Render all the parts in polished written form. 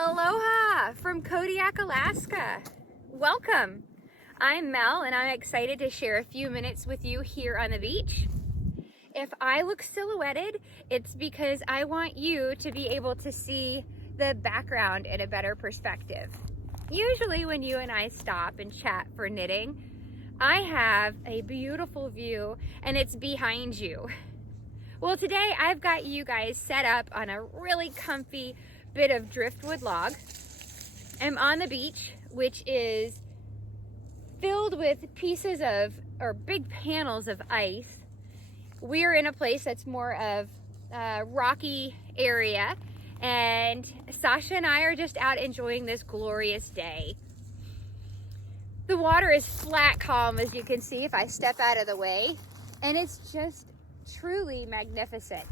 Aloha from Kodiak, Alaska. Welcome. I'm Mel and I'm excited to share a few minutes with you here on the beach. If I look silhouetted, it's because I want you to be able to see the background in a better perspective. Usually when you and I stop and chat for knitting, I have a beautiful view and it's behind you. Well, today I've got you guys set up on a really comfy bit of driftwood log. I'm on the beach, which is filled with pieces of, or big panels of ice. We're in a place that's more of a rocky area, and Sasha and I are just out enjoying this glorious day. The water is flat calm, as you can see if I step out of the way, and it's just truly magnificent.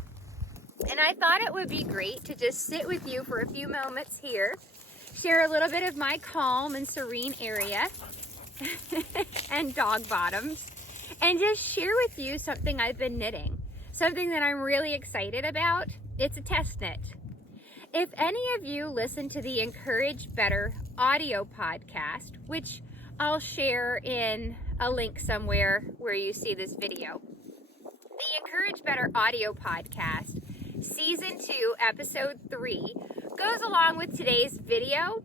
And I thought it would be great to just sit with you for a few moments here, share a little bit of my calm and serene area and dog bottoms, and just share with you something I've been knitting, something that I'm really excited about. It's a test knit. If any of you listen to the Encourage Better audio podcast, which I'll share in a link somewhere where you see this video, the Encourage Better audio podcast, Season 2, Episode 3, goes along with today's video.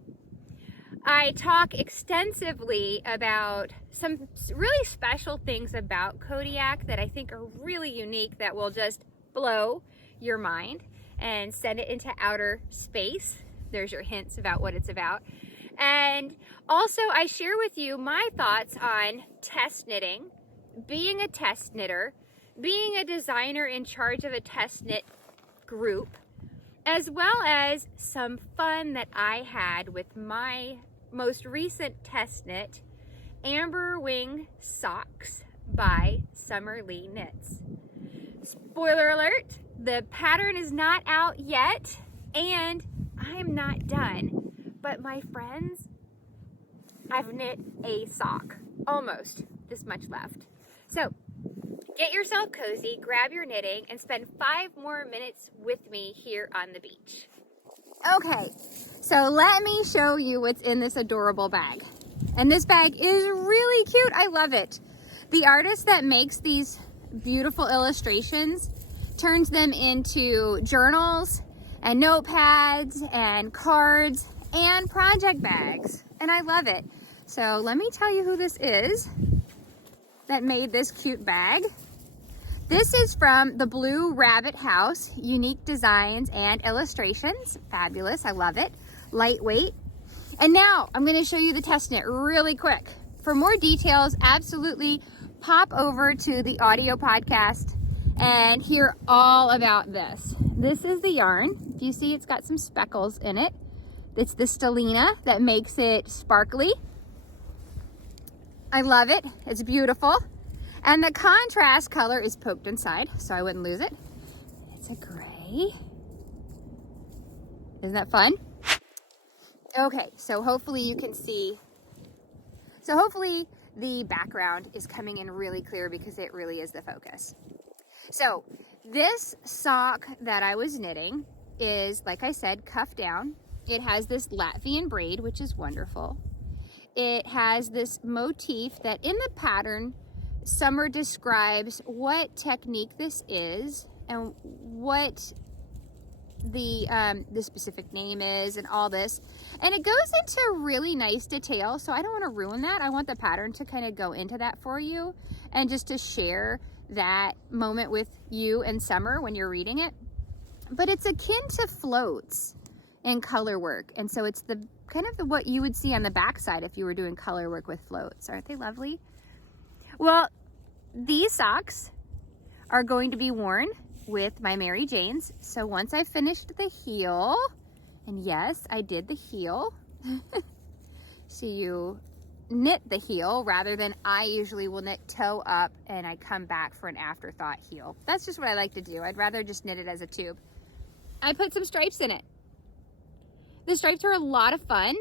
I talk extensively about some really special things about Kodiak that I think are really unique that will just blow your mind and send it into outer space. There's your hints about what it's about. And also I share with you my thoughts on test knitting, being a test knitter, being a designer in charge of a test knit group, as well as some fun that I had with my most recent test knit, Amberwing socks by Summer Lee Knits. Spoiler alert, the pattern is not out yet and I'm not done, but my friends, I've knit a sock, almost this much left. So get yourself cozy, grab your knitting, and spend 5 more minutes with me here on the beach. Okay, so let me show you what's in this adorable bag. And this bag is really cute. I love it. The artist that makes these beautiful illustrations turns them into journals and notepads and cards and project bags. And I love it. So let me tell you who this is that made this cute bag. This is from the Blue Rabbit House, Unique Designs and Illustrations. Fabulous, I love it. Lightweight. And now I'm going to show you the test knit really quick. For more details, absolutely pop over to the audio podcast and hear all about this. This is the yarn. If you see, it's got some speckles in it. It's the stellina that makes it sparkly. I love it. It's beautiful. And the contrast color is poked inside, so I wouldn't lose it. It's a gray. Isn't that fun? Okay, so hopefully you can see. So hopefully the background is coming in really clear because it really is the focus. So this sock that I was knitting is, like I said, cuffed down. It has this Latvian braid, which is wonderful. It has this motif that in the pattern, Summer describes what technique this is and what the specific name is and all this. And it goes into really nice detail, so I don't want to ruin that. I want the pattern to kind of go into that for you and just to share that moment with you and Summer when you're reading it. But it's akin to floats in color work. And so it's the kind of what you would see on the backside if you were doing color work with floats. Aren't they lovely? Well, these socks are going to be worn with my Mary Janes. So once I finished the heel, and yes, I did the heel. So you knit the heel rather than I usually will knit toe up and I come back for an afterthought heel. That's just what I like to do. I'd rather just knit it as a tube. I put some stripes in it. The stripes are a lot of fun,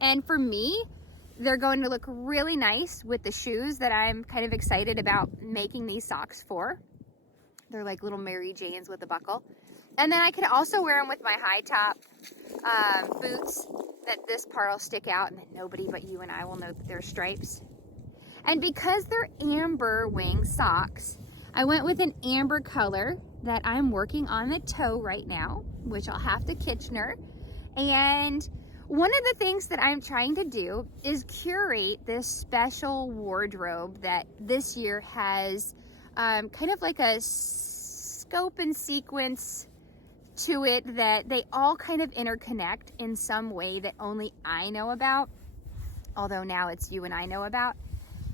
and for me, they're going to look really nice with the shoes that I'm kind of excited about making these socks for. They're like little Mary Janes with a buckle. And then I could also wear them with my high top boots that this part will stick out and then nobody but you and I will know that they're stripes. And because they're Amberwing socks, I went with an amber color that I'm working on the toe right now, which I'll have to Kitchener. And one of the things that I'm trying to do is curate this special wardrobe that this year has kind of like a scope and sequence to it that they all kind of interconnect in some way that only I know about, although now it's you and I know about.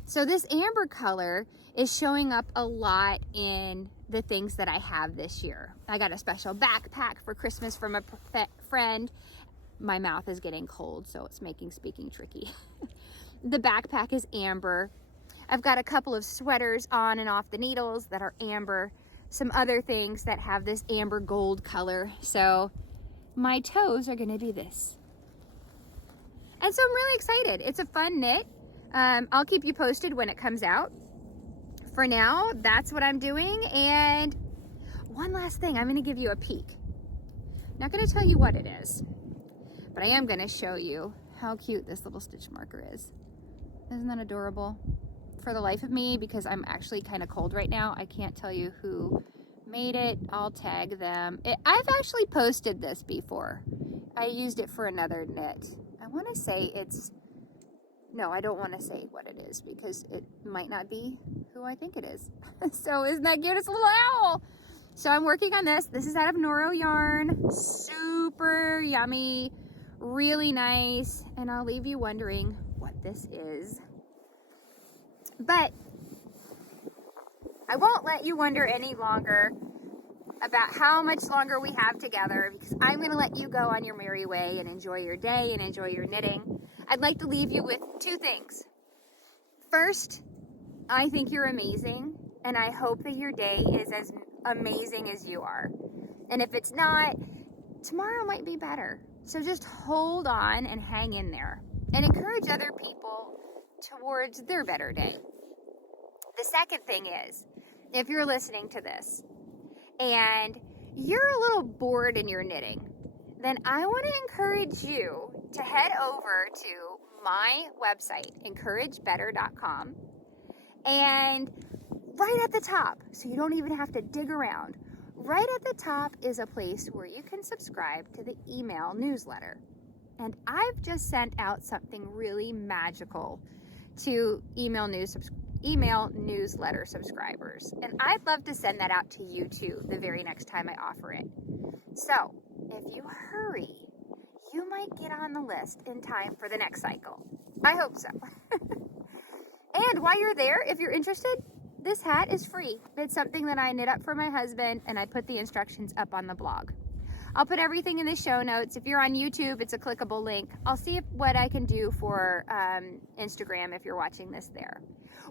So this amber color is showing up a lot in the things that I have this year. I got a special backpack for Christmas from a friend. My mouth is getting cold, so it's making speaking tricky. The backpack is amber. I've got a couple of sweaters on and off the needles that are amber. Some other things that have this amber gold color. So my toes are gonna be this. And so I'm really excited. It's a fun knit. I'll keep you posted when it comes out. For now, that's what I'm doing. And one last thing, I'm gonna give you a peek. Not gonna tell you what it is, but I am gonna show you how cute this little stitch marker is. Isn't that adorable? For the life of me, because I'm actually kind of cold right now, I can't tell you who made it. I'll tag them. I've actually posted this before. I used it for another knit. I want to say it's, no, I don't want to say what it is because it might not be who I think it is. So isn't that cute? It's a little owl. So I'm working on this. This is out of Noro yarn. Super yummy, really nice. And I'll leave you wondering what this is. But I won't let you wonder any longer about how much longer we have together because I'm going to let you go on your merry way and enjoy your day and enjoy your knitting. I'd like to leave you with two things. First, I think you're amazing, and I hope that your day is as amazing as you are. And if it's not, tomorrow might be better. So just hold on and hang in there and encourage other people towards their better day. The second thing is, if you're listening to this and you're a little bored in your knitting, then I want to encourage you to head over to my website, encouragebetter.com, and right at the top, so you don't even have to dig around, right at the top is a place where you can subscribe to the email newsletter. And I've just sent out something really magical to email newsletter subscribers. And I'd love to send that out to you too the very next time I offer it. So if you hurry, you might get on the list in time for the next cycle. I hope so. And while you're there, if you're interested, this hat is free. It's something that I knit up for my husband, and I put the instructions up on the blog. I'll put everything in the show notes. If you're on YouTube, it's a clickable link. I'll see what I can do for Instagram if you're watching this there.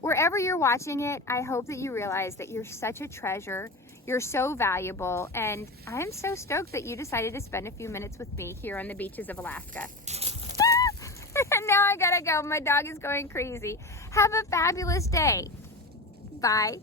Wherever you're watching it, I hope that you realize that you're such a treasure. You're so valuable, and I'm so stoked that you decided to spend a few minutes with me here on the beaches of Alaska. Now I gotta go. My dog is going crazy. Have a fabulous day. Bye.